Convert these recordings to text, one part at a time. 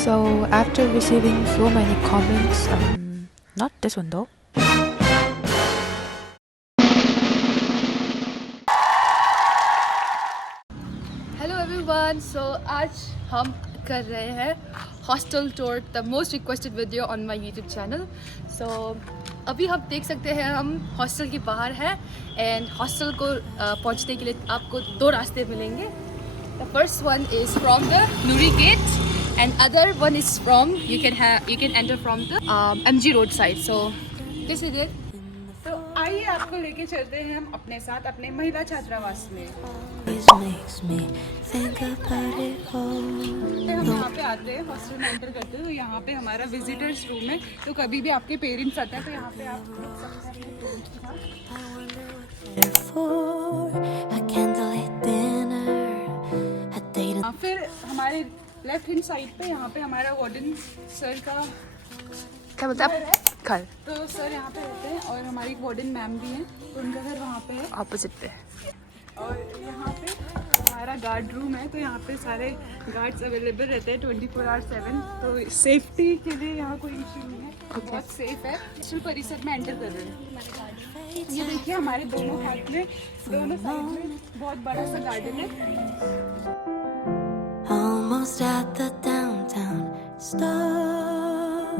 So after receiving so many comments, not this one though. Hello everyone, so आज हम कर रहे हैं hostel tour, the most requested video on my YouTube channel. So अभी आप देख सकते हैं हम हॉस्टल के बाहर हैं एंड हॉस्टल को पहुंचने के लिए आपको दो रास्ते मिलेंगे। The first one is from the Noori gate and other one is from you can enter from the MG road side. So this is it. तो आइए आपको लेके चलते हैं हम अपने साथ अपने महिला छात्रावास में। हम यहाँ पे आते हैं, हॉस्टल में एंटर करते हैं तो यहाँ पे हमारा विजिटर्स रूम है। तो कभी भी आपके पेरेंट्स आते हैं तो यहाँ पे आप रुक सकते हैं अपने पेरेंट्स के साथ। फिर हमारे लेफ्ट हैंड साइड पे यहाँ पे हमारा वार्डन सर का क्या बोलते हैं आप? घर तो सर यहाँ पे रहते हैं और हमारी वार्डन मैम भी हैं, तो उनका घर वहाँ पे है ऑपोजिट पे। और यहाँ पे हमारा गार्ड रूम है, तो यहाँ पे सारे गार्ड्स अवेलेबल रहते हैं 24/7। तो सेफ्टी के लिए यहाँ कोई इशू नहीं है, बहुत सेफ है। हॉस्टल परिसर में एंटर कर रहे हैं। ये देखिए हमारे दोनों हाथ में, दोनों साइड में बहुत बड़ा सा गार्डन है। Almost at the downtown stop.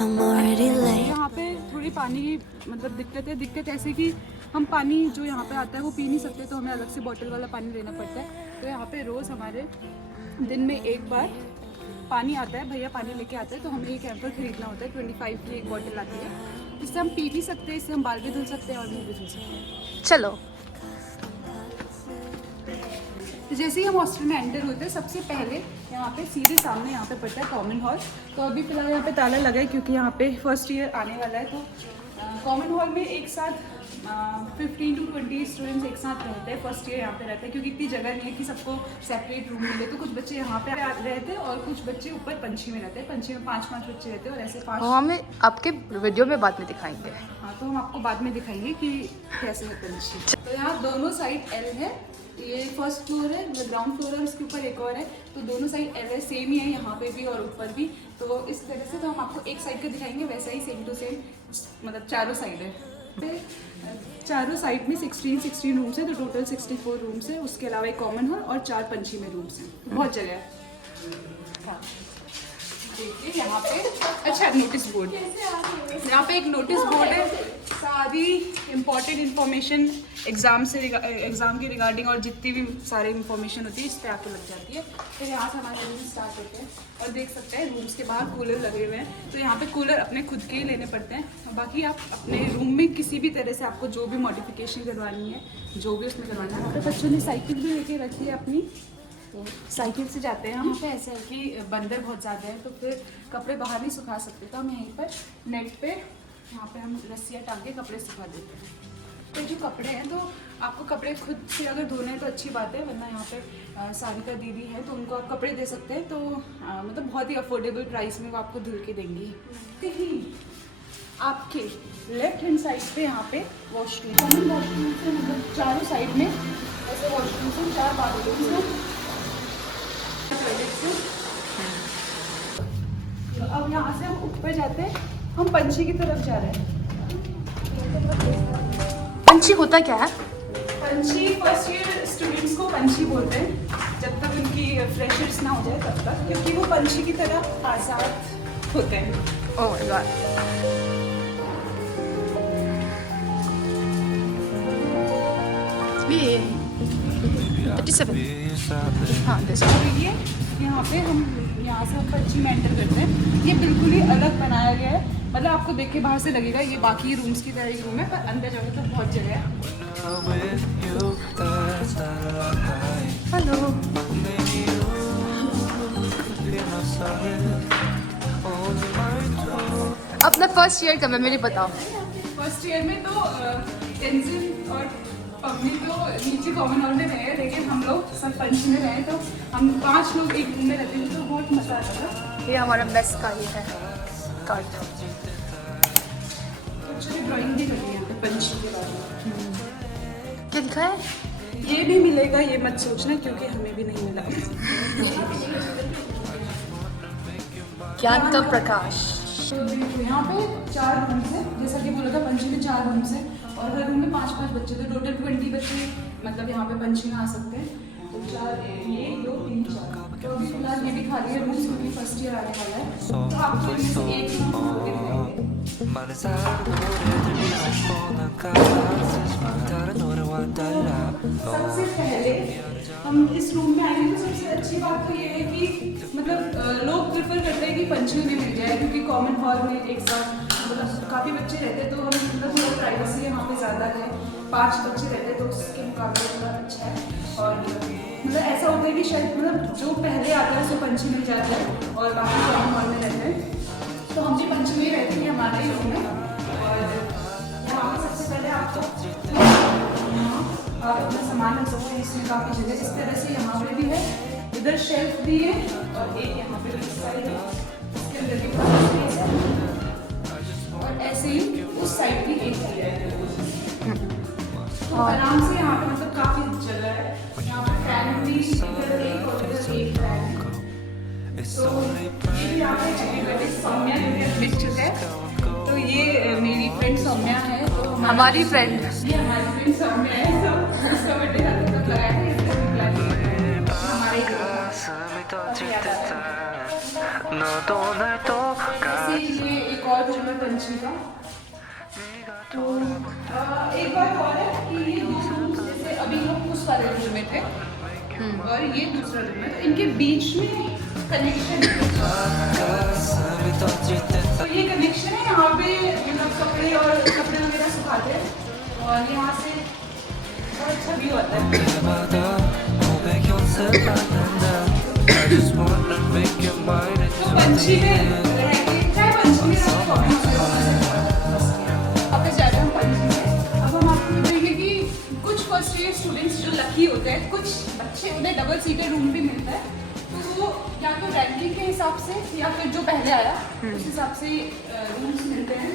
I'm already late. यहाँ पे थोड़ी पानी की मतलब दिक्कत ऐसे कि हम पानी जो यहाँ पे आता है वो पी नहीं सकते, तो हमें अलग से बॉटल वाला पानी लेना पड़ता है। तो यहाँ पे रोज़ हमारे दिन में एक बार पानी आता है, भैया पानी लेके आते हैं, तो हमें एक कैंपर खरीदना होता है। 25 की एक बॉटल आती है, इससे हम पी भी सकते हैं, इससे हम बाल भी धुल सकते हैं और मुँह भी धुल सकते हैं। चलो तो जैसे ही हम हॉस्टल में एंटर होते हैं सबसे पहले यहाँ पे सीधे सामने यहाँ पे पड़ता है कॉमन हॉल। तो अभी फिलहाल यहाँ पे ताला लगा है क्योंकि यहाँ पे फर्स्ट ईयर आने वाला है। तो कॉमन हॉल में एक साथ 15 to 20 स्टूडेंट्स एक साथ रहते हैं। फर्स्ट ईयर यहाँ पे रहते हैं क्योंकि इतनी जगह नहीं है कि सबको सेपरेट रूम मिले। तो कुछ बच्चे यहाँ पे रहते हैं और कुछ बच्चे ऊपर पंछी में रहते हैं। पंछी में 5 बच्चे रहते हैं और ऐसे 5 हमें आपके वीडियो में बाद में दिखाएंगे। हाँ, तो हम आपको बाद में दिखाएंगे कि कैसे है पंछी। तो यहाँ दोनों साइड एल है, ये फर्स्ट फ्लोर है, ग्राउंड फ्लोर है, उसके ऊपर एक और है। तो दोनों साइड एल है, सेम ही है यहाँ पे भी और ऊपर भी। तो इस तरह से तो हम आपको एक साइड का दिखाएंगे, वैसा ही सेम टू सेम मतलब चारों साइड है। चारों साइड में 16 रूम्स है, तो टोटल 64 रूम्स है। उसके अलावा एक कॉमन हॉल और 4 पंछी में रूम्स हैं। बहुत जगह है। हाँ देखिए यहाँ पे अच्छा नोटिस बोर्ड, यहाँ पे एक नोटिस बोर्ड है। सारी इम्पोर्टेंट इन्फॉर्मेशन एग्ज़ाम के रिगार्डिंग और जितनी भी सारी इन्फॉर्मेशन होती है इस पर आपको लग जाती है। फिर यहाँ से हमारे रूम स्टार्ट होते हैं और देख सकते हैं रूम्स के बाहर कूलर लगे हुए हैं। तो यहाँ पे कूलर अपने खुद के ही लेने पड़ते हैं। बाकी आप अपने रूम में किसी भी तरह से आपको जो भी मॉडिफिकेशन करवानी है, जो भी उसमें करवाना है। तो बच्चों ने साइकिल भी लेके रखी है अपनी, तो साइकिल से जाते हैं हम। यहाँ पे ऐसा है कि बंदर बहुत ज़्यादा है, तो फिर कपड़े बाहर नहीं सुखा सकते, तो हम यहीं पर नेट पे यहाँ पे हम रस्सियाँ टांग के कपड़े सुखा देते हैं। तो जो कपड़े हैं तो आपको कपड़े खुद से अगर धोने हैं तो अच्छी बात है, वरना यहाँ पे सारिका दीदी है तो उनको आप कपड़े दे सकते हैं। तो मतलब बहुत ही अफोर्डेबल प्राइस में वो आपको धुल के देंगी। ही आपके लेफ्ट हैंड साइड पे यहाँ पे वॉशरूम से मतलब चारों साइड में ऐसे वॉशरूम से 4 बाथरूम हैं। तो अब यहाँ से हम ऊपर जाते हैं, हम पंछी की तरफ जा रहे हैं। पंछी होता क्या है? पंछी फर्स्ट ईयर स्टूडेंट्स को पंछी बोलते हैं, जब तक उनकी फ्रेशर्स ना हो जाए तब तक, क्योंकि वो पंछी की तरह आज़ाद होते हैं। Oh my God. ये 37। हाँ this one। तो ये यहाँ पे हम यहाँ से हम पंछी में एंटर करते हैं। ये बिल्कुल ही अलग बनाया गया है, मतलब आपको देख के बाहर से लगेगा ये बाकी रूम्स की तरह ही रूम है, पर अंदर जाओगे तो बहुत जगह है। हेलो। अपना फर्स्ट ईयर का मेमोरी बताओ। फर्स्ट ईयर में तो टेंजिन और पब्लिक तो नीचे कॉमन हॉल में रहे, लेकिन हम लोग सब पंछी में रहे, तो हम 5 लोग एक रूम में रहते थे, तो बहुत मज़ा आता था। ये हमारा मेस का ये है कार्ड। एक्चुअली ड्राइंग भी करी है यहाँ पे पंछी के बारे में। क्या दिखा है? ये भी मिलेगा ये मत सोचना, क्योंकि हमें भी नहीं मिला। ज्ञान का प्रकाश। तो यहाँ पे 4 रूम्स है, जैसा कि बोला था पंछी में 4 रूम्स है और हर रूम में 5-5 बच्चे, तो टोटल 20 बच्चे मतलब यहाँ पे पंछी में आ सकते हैं। तो 4 1 2 3 4, तो अभी फिलहाल ये भी खाली है रूम्स क्योंकि फर्स्ट ईयर आने वाला है। तो आपको इसमें से एक रूम दिखाएंगे। सबसे पहले हम इस रूम में आएंगे तो सबसे अच्छी बात तो ये है कि मतलब लोग प्रेफर करते हैं कि पंछी उन्हें मिल जाए, क्योंकि कॉमन हॉल में एक साथ मतलब काफ़ी बच्चे रहते हैं, तो हम मतलब थोड़ा प्राइवेसी यहाँ पे ज़्यादा है। 5 बच्चे रहते हैं तो उसके मुकाबले थोड़ा अच्छा है। और मतलब ऐसा होता है कि शायद मतलब जो पहले आता है उसे पंछी मिल जाता है और बाकी कॉमन हॉल में रहते हैं। तो हम भी पंछी में ही रहते हैं, हमारा ही रूम है। और यहाँ पे सबसे पहले आपको आप अपना सामान रख सकते हैं, इसमें काफ़ी जगह इस तरह से यहाँ पे भी है, इधर शेल्फ भी है और एक यहाँ पे भी साइड है, इसके अंदर भी काफ़ी स्पेस है और ऐसे ही उस साइड भी एक है। तो आराम से यहाँ पे मतलब काफ़ी जगह है, यहाँ पे फैन भी इधर एक और इधर एक फैन है। तो ये भी यहाँ पे जगह सौम्या मिल चुका है। तो ये मेरी फ्रेंड सौम्या है, तो हमारी फ्रेंड ये हमारी फ्रेंड सौम्या है, तो उसका बर्थडे का तब लगाया है, इसलिए निकला नहीं हमारे ऐसे ये एक और रूम है पंछी का। तो एक बात और है कि ये 2 रूम, जैसे अभी हम उस वाले रूम में थे और ये दूसरा रूम है, तो इनके बीच में कनेक्शन है। तो ये कनेक्शन है, यहाँ पे मतलब कपड़े वगैरह सुखाते हैं और यहाँ से बहुत अच्छा व्यू आता है। तो पंछी में रहेंगे, चाहे पंछी में अब तक जाते हैं हम पंछी में। अब हम आपको बताएंगे कि कुछ फर्स्ट ईयर स्टूडेंट्स जो लकी होते हैं, कुछ बच्चे उन्हें डबल सीटेड रूम भी मिलता है, तो वो या तो रैंकिंग के हिसाब से या फिर जो पहले आया उस हिसाब से रूम्स मिलते हैं।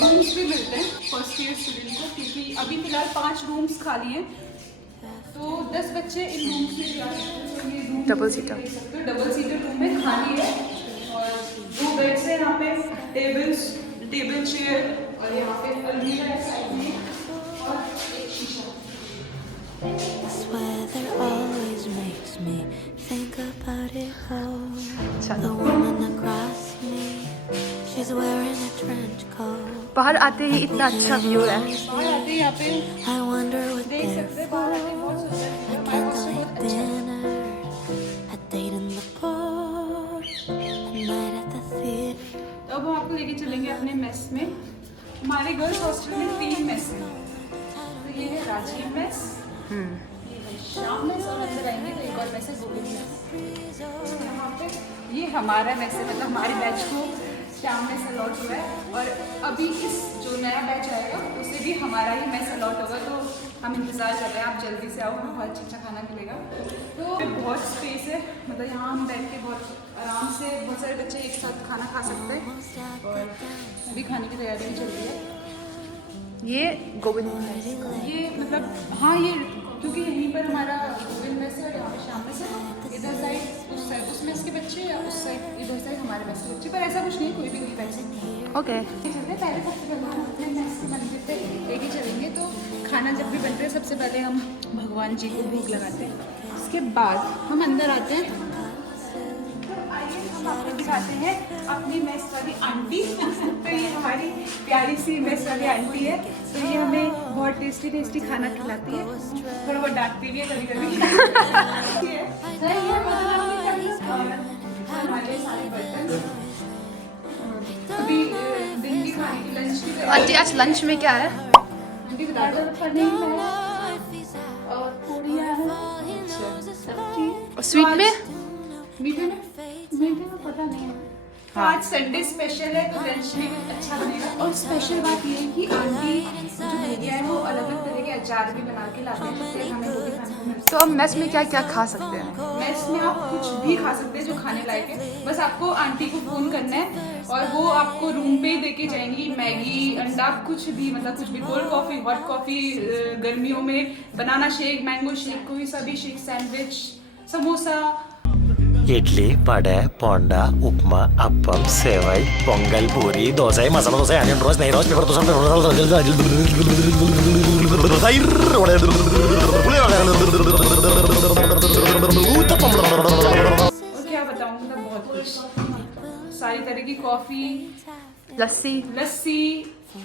रूम्स भी मिलते हैं फर्स्ट ईयर स्टूडेंट को, क्योंकि अभी फिलहाल 5 रूम्स खाली हैं, तो 10 बच्चे इन रूम्स में जा सकते हैं। ये room double seater, double seater room में खाली है और 2 बेड्स है यहाँ पे, टेबल चेयर और यहाँ पे अलमीरा है साइड में और एक शीशा। This weather always makes me think about it all. The woman across me, she's wearing a trench coat. बाहर आते ही इतना अच्छा व्यू है। बाहर आते ही यहाँ पे I wonder what देख they're सकते हैं, बाहर आते ही बहुत सुंदर a है, हमारे पास candlelight बहुत अच्छा है। dinner, a date in the park, a night at the theater. तो अब हम आपको लेके चलेंगे अपने मेस में। हमारे गर्ल्स हॉस्टल में 3 मेस हैं, तो ये है राजीव मेस, ये है श्याम मेस और अंदर आएंगे तो एक और मेस है गोविंद मेस। यहाँ पे ये हमारा मेस है, मतलब हमारे बैच को श्याम मेस अलॉट हुआ है और अभी इस जो नया बैच आएगा उसे भी हमारा ही मेस अलॉट होगा, तो हम इंतज़ार कर रहे हैं, आप जल्दी से आओ, हमें बहुत अच्छा खाना मिलेगा। तो बहुत स्पेस है, मतलब यहाँ हम बैठ के बहुत आराम से बहुत सारे बच्चे एक साथ खाना खा सकते हैं और अभी खाने की तैयारी भी चल रही है। ये गोविंद ये मतलब हाँ, ये क्योंकि यहीं पर हमारा गोविंद मेस है और यहाँ पे श्याम मेस है, इधर साइड उस मेस के बच्चे या उस साइड इधर साइड हमारे मेस के बच्चे, पर ऐसा कुछ नहीं, कोई भी नहीं बैठ सकते। ओके। चलते पहले सबसे पहले हम अपने मेस के मंदिर पे लेके चलेंगे, तो खाना जब भी बनते हैं सबसे पहले हम भगवान जी को भोग लगाते हैं, उसके बाद हम अंदर आते हैं। आइए हम आपको दिखाते हैं अपनी मेस वाली आंटी। तो ये हमारी प्यारी सी मेस वाली आंटी है, तो ये हमें बहुत टेस्टी खाना खिलाती है, थोड़ा बहुत डांटती भी है कभी कभी। हमारे सारे बर्तन अभी दिन की खाने की लंच की आंटी आज लंच में क्या है? आंटी बता दो। पनीर है और पूड़ियाँ हैं, सब्जी। और स्वीट में? मीठे में पता नहीं है। तो आज संडे स्पेशल है तो लंच भी अच्छा बनेगा। और स्पेशल बात ये है कि आंटी जो भैया है वो अलग अलग तरह के अचार भी बना के लाते हैं, तो हमें वो भी खाने को मिलता है। तो हम मेस में क्या क्या खा सकते हैं? मेस में आप कुछ भी खा सकते हैं जो खाने लायक है, बस आपको आंटी को फ़ोन करना है और वो आपको रूम पे ही देके जाएंगी। मैगी, अंडा, कुछ भी, मतलब कुछ भी, कोल्ड कॉफ़ी, हॉट कॉफ़ी, गर्मियों में बनाना शेक, मैंगो शेक, कोई सभी शेक, सैंडविच, समोसा। इडली, वडे, पोंडा, उपमा, अप्पम, सेवई, पोंगल, पूरी, दोसा, मसाला दोसा, अनियन रोस्ट, नहीं रोस्ट, पेपर दोसा, और क्या बताऊँ, मतलब बहुत कुछ, सारी तरह की कॉफ़ी, लस्सी। लस्सी,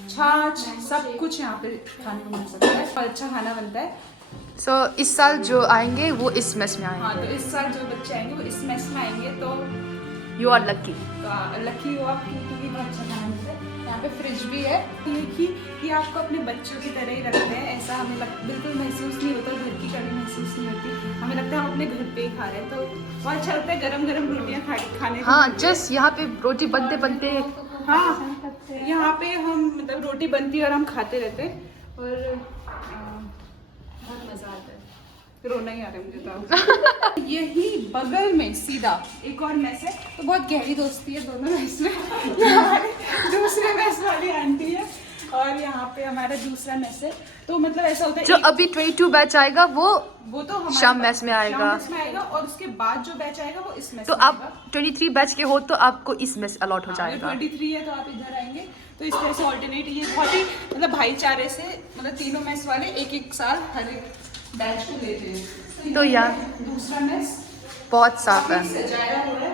छाछ, सब कुछ यहाँ पे खाने को मिल सकता है और अच्छा खाना बनता है। सो इस साल जो आएंगे वो इस मेस में हाँ, आएंगे। तो इस साल जो बच्चे आएंगे वो इस मेस में आएंगे, तो यू आर लकी। लकी हो आप, क्योंकि बहुत अच्छा खाना मिलता है। यहाँ पे फ्रिज भी है, ये कि आपको अपने बच्चों की तरह ही रखते हैं, ऐसा हमें बिल्कुल महसूस नहीं होता, घर की कमी महसूस नहीं होती, हमें लगता है हम अपने घर पे ही खा रहे हैं। तो बहुत अच्छा लगता है गरम गरम रोटियाँ खाने को। हाँ, जस्ट यहाँ पे रोटी बनते बनते। हाँ, यहाँ पे हम मतलब रोटी बनती है और हम खाते रहते हैं और बहुत मज़ा आता है, रोना ही आ रहा है मुझे तो। यही बगल में सीधा एक और मेस है, तो बहुत गहरी दोस्ती है दोनों मेस में। हमारे दूसरे मेस वाली आंटी है और यहाँ पे हमारा दूसरा मेस है, तो मतलब ऐसा होता है जो अभी 22 बैच आएगा वो तो हमारे शाम मेस में आएगा। शाम मेस में आएगा और उसके बाद जो बैच आएगा वो इस मेस तो में आप आएगा। 23 बैच के हो तो आपको इस मेस अलॉट हो जाएगा। 23 है तो आप इधर आएंगे, तो इस तरह से ऑल्टरनेट, ये बहुत ही मतलब भाईचारे से, मतलब तीनों मेस वाले एक एक साल हर एक बैच को लेते हैं। तो यार दूसरा मेस बहुत साफ है, सजाया हुआ है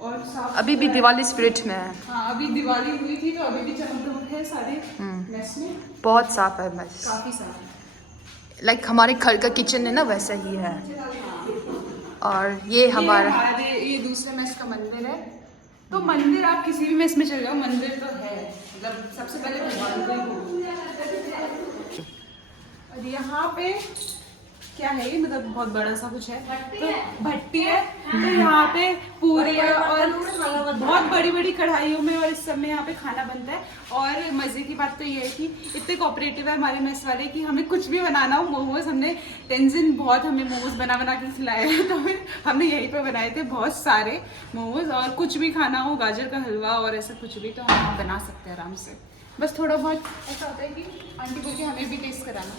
और साफ अभी भी दिवाली स्पिरिट में है। हाँ, अभी दिवाली हुई थी तो अभी भी चमक है सारे मेस में, बहुत साफ है मेस, काफी सारे। लाइक हमारे घर का किचन है ना, वैसा ही है। और ये हमारा ये दूसरे मेस का मंदिर है। तो मंदिर आप किसी भी मेस में चले जाओ, मंदिर तो है, मतलब सबसे पहले भगवान को ही भोग। और यहाँ पे क्या है, ये मतलब बहुत बड़ा सा कुछ है, तो भट्टी है, तो यहाँ पे पूरियाँ और बहुत बड़ी बड़ी कढ़ाइयों में और इस सब में यहाँ पे खाना बनता है। और मज़े की बात तो ये है कि इतने कोऑपरेटिव है हमारे मेस वाले कि हमें कुछ भी बनाना हो, मोमोज, हमने तेंजिन बहुत हमें मोमोज बना बना के खिलाए हैं, तो फिर हमने यहीं पे बनाए थे बहुत सारे मोमोज। और कुछ भी खाना हो, गाजर का हलवा और ऐसा कुछ भी, तो हम बना सकते हैं आराम से। बस थोड़ा बहुत ऐसा होता है कि आंटी बोल के हमें भी टेस्ट कराना।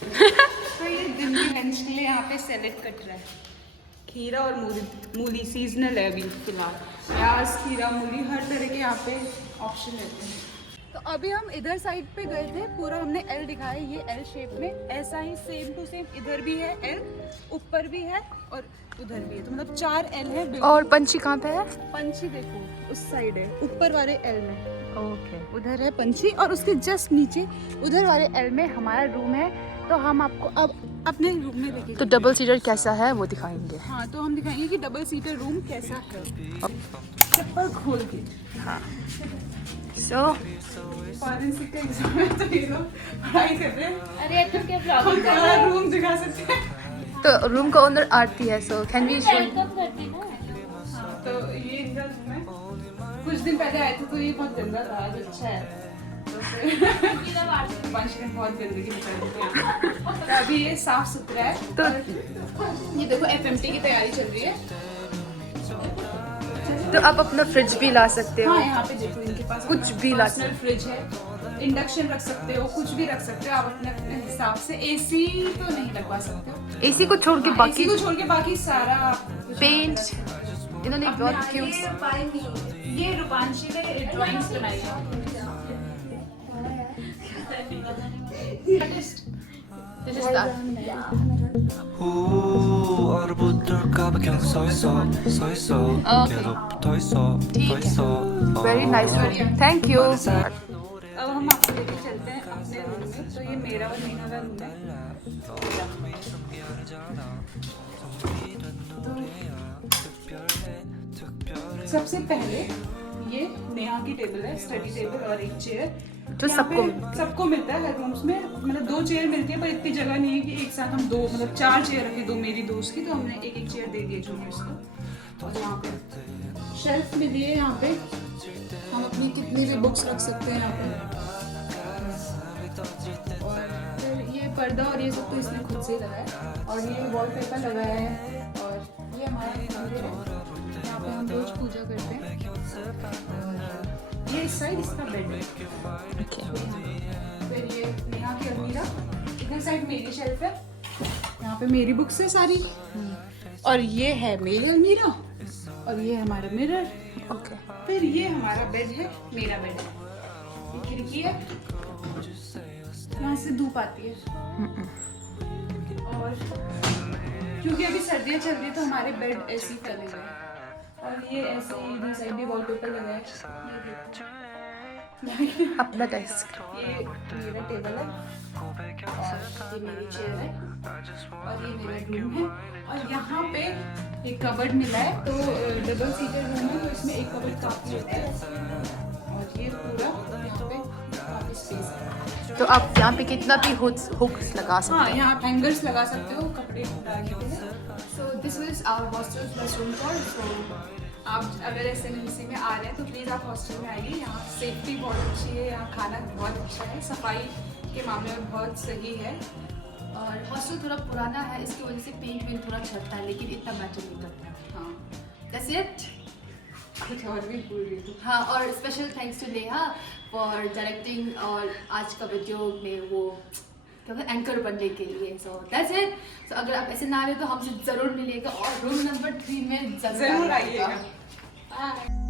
तो ये दिन की लंच के लिए यहाँ पे सैलेड कट रहा है, खीरा और मूली सीजनल है अभी फिलहाल, प्याज, खीरा, मूली, हर तरह के यहाँ पे ऑप्शन रहते हैं। तो अभी हम इधर साइड पे गए थे, पूरा हमने एल दिखाया, ये एल शेप में, ऐसा ही सेम टू सेम इधर भी है एल, ऊपर भी है और उधर भी है, तो मतलब 4 एल है। और पंछी कहाँ पे है? पंछी देखो उस साइड है, ऊपर वाले एल में, ओके। उधर है पंछी, और उसके जस्ट नीचे उधर वाले एल में हमारा रूम है। तो हम आपको अब अपने रूम में लेके तो डबल सीटर कैसा है वो दिखाएंगे। हाँ, तो हम दिखाएंगे कि डबल सीटर रूम कैसा है, चप्पल खोल के। हाँ, सो फॉरेंसिक का एग्जाम है तो ये लोग पढ़ाई कर रहे हैं। अरे तुम क्या ब्लॉगिंग कर हमारा रूम दिखा सकते हैं। तो रूम का ओनर आरती है, so can we show? Welcome करती ना। हाँ, तो ये इनका रूम है। कुछ दिन पहले आए थे तो ये बहुत गंदा था, आज अच्छा है। तो फिर 5 दिन बहुत गंदगी निकल रही है, तो अभी ये साफ सुथरा है। तो ये देखो FMT की तैयारी चल रही है। तो आप अपना फ्रिज भी ला सकते हो। हाँ, यहाँ पे देखो इनके पास कुछ भी ला पर्सनल फ्रिज है, इंडक्शन रख सकते हो, कुछ भी रख सकते हो आप अपने अपने हिसाब से। एसी तो नहीं लगवा सकते हो, एसी को छोड़ के बाकी एसी को छोड़ के बाकी सारा पेंट इन्होंने बहुत क्यूट। ये रूपांशी ने ड्राइंग्स बनाई है। This is that. 얼어붙을까봐 계속 서있어 계속 붙어있어 Very nice. Thank you. अब हम आपको लेके चलते हैं अपने रूम में। तो ये मेरा और मीना का रूम है। सबसे पहले ये नेहा की टेबल है, स्टडी टेबल और एक चेयर, जो यहाँ सबको पे सबको मिलता है हर रूम्स में। मतलब 2 चेयर मिलती है, पर इतनी जगह नहीं है कि एक साथ हम 2 मतलब 4 चेयर रखे, 2 मेरी दोस्त की, तो हमने एक एक चेयर दे दिए जूनियर्स को। और यहाँ पे शेल्फ मिली है यहाँ पे हम अपनी कितनी भी बुक्स रख सकते हैं यहाँ पे। और फिर ये पर्दा और ये सब तो इसने खुद से ही लगाया, और ये वॉलपेपर लगाया है, और ये हमारा मंदिर है, यहाँ पे हम रोज पूजा करते हैं। और ये इस साइड इसका बेड है। फिर ये यहाँ की अलमीरा, इधर साइड मेरी शेल्फ है, यहाँ पे मेरी बुक्स है सारी, और ये है मेरी अलमीरा, और ये हमारा मिरर। ओके। फिर ये हमारा बेड है, मेरा बेड है, ये खिड़की है, यहाँ से धूप आती है। और क्योंकि अभी सर्दियाँ चल रही है तो हमारे बेड ऐसे ही फैले हुए हैं, और ये ऐसे ही इधर साइड भी वॉलपेपर लगा है। अपना डेस्क। ये मेरा टेबल है, और ये मेरी चेयर है, और ये मेरा रूम है, और यहाँ पे एक कबर्ड मिला है, तो डबल सीटर रूम है तो इसमें एक कबर्ड काफी होता है, और ये पूरा यहाँ पे काफी स्पेस है। तो आप यहाँ पे कितना भी हुक्स लगा सकते हाँ, हैं। यहाँ हैंगर्स लगा सकते हो कपड़े डालने के लिए। So this is our hostel plus room tour. So आप अगर SNMC में आ रहे हैं तो प्लीज़ आप हॉस्टल में आइए। यहाँ सेफ्टी बहुत अच्छी है, यहाँ खाना बहुत अच्छा है, सफाई के मामले में बहुत सही है। और हॉस्टल थोड़ा पुराना है, इसकी वजह से पेंट वेंट थोड़ा छटता है, लेकिन इतना मैटर नहीं करता। हाँ, दैट्स इट। कुछ और भी पूछ रही थी। हाँ, और special thanks to Neha for directing और आज का वीडियो में वो क्या कहते हैं एंकर बनने के लिए। So that's it. सो अगर आप ऐसे ना आ रहे तो हमसे ज़रूर मिलिएगा, और रूम नंबर 3 में जरूर आइएगा। बाय।